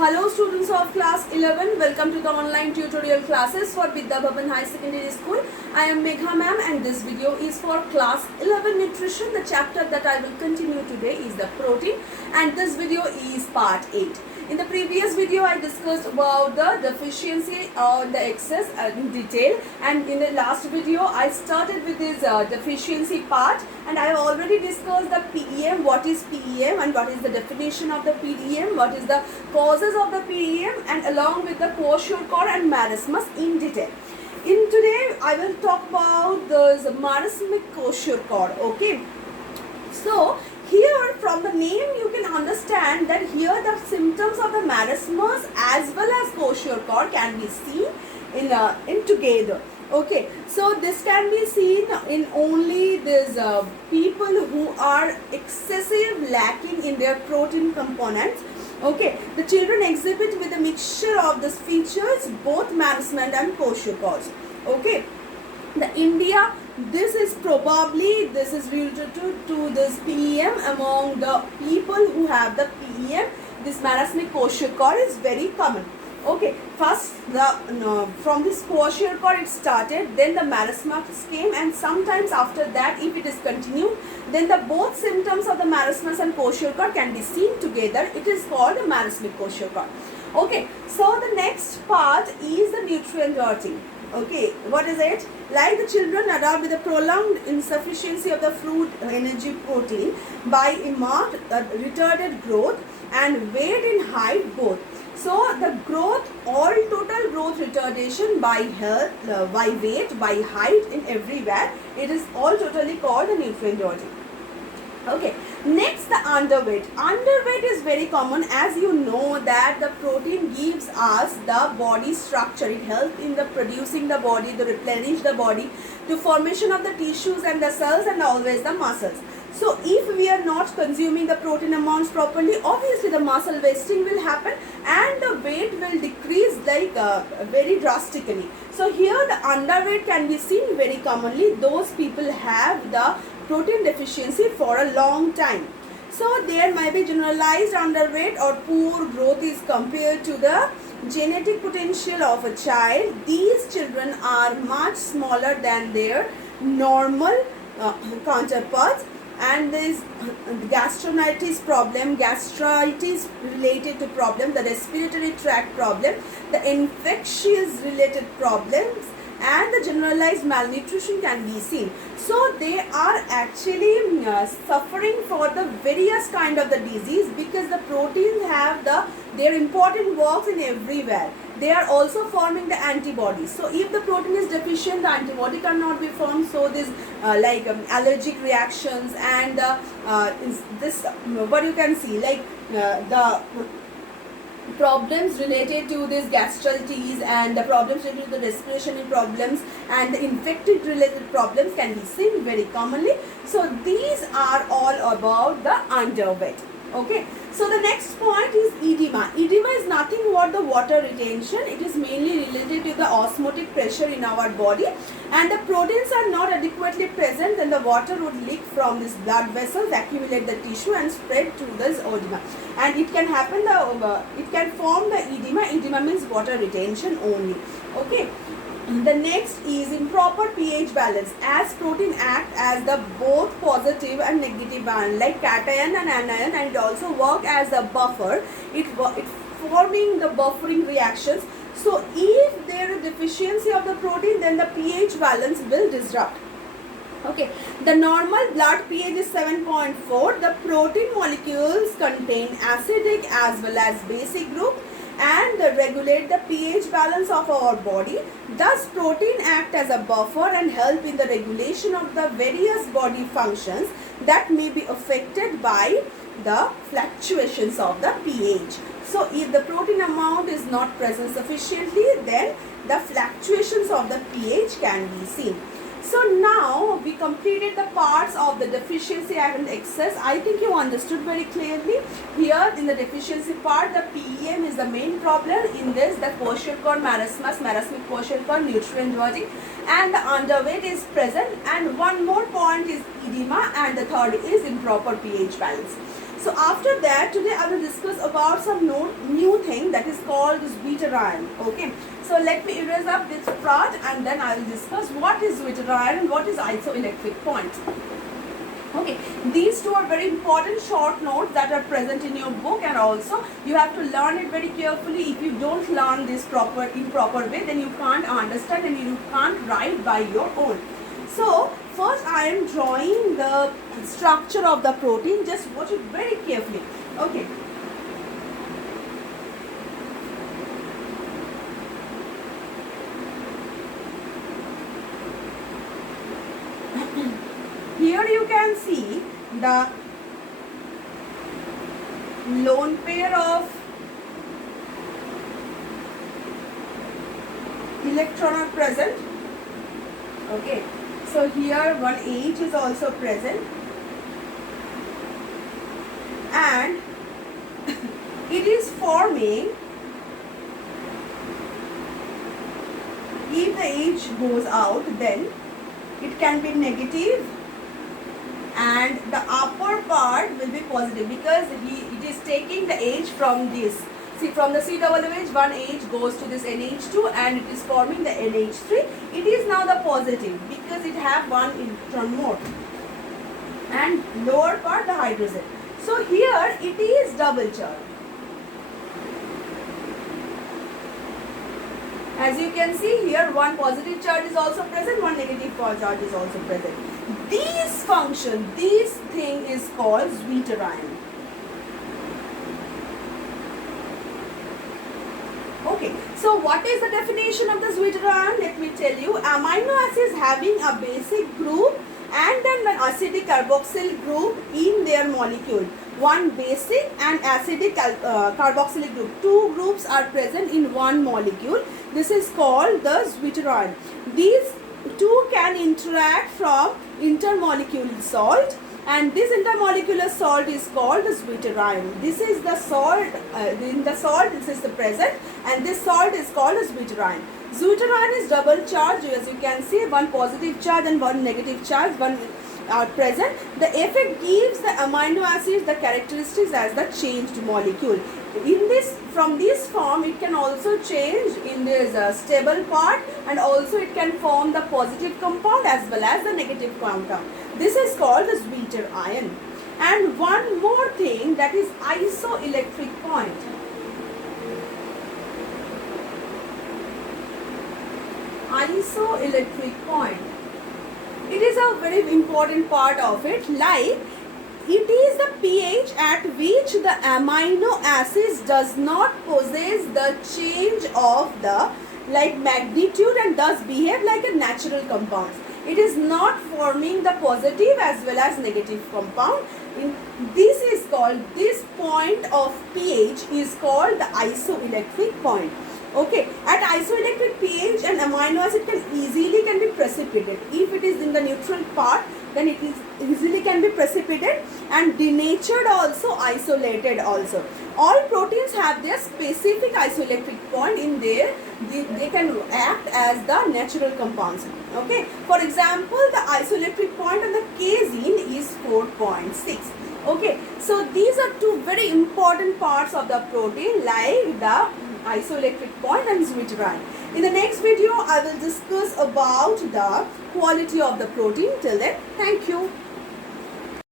Hello students of class 11, welcome to the online tutorial classes for Vidya Bhavan High Secondary School. I am Megha ma'am and this video is for class 11 nutrition. The chapter that I will continue today is the protein and this video is part 8. In the previous video I discussed about the deficiency or the excess in detail, and in the last video I started with this deficiency part, and I have already discussed the PEM, what is PEM and what is the definition of the PEM, what is the causes of the PEM, and along with the kwashiorkor and marasmus in detail. In today I will talk about the marasmic kwashiorkor. Okay, so here from the name you can understand that here the symptoms of the marasmus as well as kwashiorkor can be seen in together. Okay, so this can be seen in only these people who are excessive lacking in their protein components. Okay, the children exhibit with a mixture of these features, both marasmus and kwashiorkor. Okay, the India, this is related to this PEM. Among the people who have the PEM, this marasmic kwashiorkor is very common. Okay, first from this kwashiorkor it started, then the marasmus came, and sometimes after that, if it is continued, then the both symptoms of the marasmus and kwashiorkor can be seen together. It is called the marasmic kwashiorkor. Okay, so the next part is the nutrient rotting. Okay, what is it? Like the children adapt with the prolonged insufficiency of the food energy protein by marked retarded growth and weight in height both. So the growth, all total growth retardation by health, by weight, by height, in everywhere, it is all totally called the nutrient rotting. Okay, next the underweight. Underweight is very common, as you know that the protein gives us the body structure. It helps in the producing the body, to replenish the body, to formation of the tissues and the cells and always the muscles. So if we are not consuming the protein amounts properly, obviously the muscle wasting will happen and the weight will decrease like very drastically. So here the underweight can be seen very commonly. Those people have the protein deficiency for a long time. So there may be generalized underweight or poor growth is compared to the genetic potential of a child. These children are much smaller than their normal counterparts, and this gastritis problem, gastritis related to problem, the respiratory tract problem, the infectious related problems, and the generalized malnutrition can be seen. So they are actually suffering for the various kind of the disease, because the proteins have their important works in everywhere. They are also forming the antibodies. So if the protein is deficient, the antibody cannot be formed. So this allergic reactions and this what you can see, like the problems related to this gastritis and the problems related to the respiratory problems and the infected related problems can be seen very commonly. So these are all about the underweight. Okay, so the next point is edema. Edema is nothing but the water retention. It is mainly related to the osmotic pressure in our body, and the proteins are not adequately present, then the water would leak from these blood vessels, accumulate the tissue and spread to this edema, and it can happen it can form the edema. Edema means water retention only. Okay, the next is improper pH balance, as protein act as the both positive and negative ion like cation and anion, and it also work as a buffer. It forming the buffering reactions. So if there is deficiency of the protein, then the pH balance will disrupt. Okay, the normal blood pH is 7.4. The protein molecules contain acidic as well as basic group and regulate the pH balance of our body. Thus protein act as a buffer and help in the regulation of the various body functions that may be affected by the fluctuations of the pH. So if the protein amount is not present sufficiently, then the fluctuations of the pH can be seen. So now we completed the parts of the deficiency and excess. I think you understood very clearly. Here in the deficiency part, the PEM is the main problem. In this, the kwashiorkor, marasmic kwashiorkor, nutrient rotting, and the underweight is present. And one more point is edema, and the third is improper pH balance. So after that, today I will discuss about some new thing, called zwitterion. Okay, so let me erase up this part and then I will discuss what is zwitterion and what is isoelectric point. Okay, these two are very important short notes that are present in your book, and also you have to learn it very carefully. If you don't learn this in proper way, then you can't understand and you can't write by your own. So first I am drawing the structure of the protein. Just watch it very carefully. Okay. Here you can see the lone pair of electron are present. Okay, so here one H is also present, and it is forming, if the H goes out, then it can be negative and the upper part will be positive, because it is taking the H from this. See, from the COOH, one H goes to this NH2 and it is forming the NH3. It is now the positive because it have one electron more, and lower part the hydrogen. So here it is double charge. As you can see here, one positive charge is also present, one negative charge is also present. This thing is called zwitterion. Okay, so what is the definition of the zwitterion? Let me tell you. Amino acids having a basic group and then an acidic carboxyl group in their molecule. One basic and acidic carboxylic group. Two groups are present in one molecule. This is called the zwitterion. These two can interact from intermolecular salt, and this intermolecular salt is called the zwitterion. This is the salt, in the salt this is the present, and this salt is called a zwitterion. Zwitterion is double charged, as you can see, one positive charge and one negative charge, one are present. The effect gives the amino acids the characteristics as the changed molecule. In this, from this form, it can also change in this stable part, and also it can form the positive compound as well as the negative compound. This is called the zwitterion. And one more thing, that is isoelectric point. Isoelectric point. It is a very important part of it, like it is the pH at which the amino acids does not possess the change of the magnitude and thus behave like a natural compound. It is not forming the positive as well as negative compound. This is called, this point of pH is called the isoelectric point. Okay, at isoelectric pH, an amino acid can be precipitated. If it is in the neutral part, then it is easily can be precipitated and denatured also, isolated also. All proteins have their specific isoelectric point in there. They can act as the natural compounds. Okay, for example, the isoelectric point of the casein is 4.6. Okay, so these are two very important parts of the protein, like the isoelectric point and zwitterion. In the next video, I will discuss about the quality of the protein. Till then, thank you.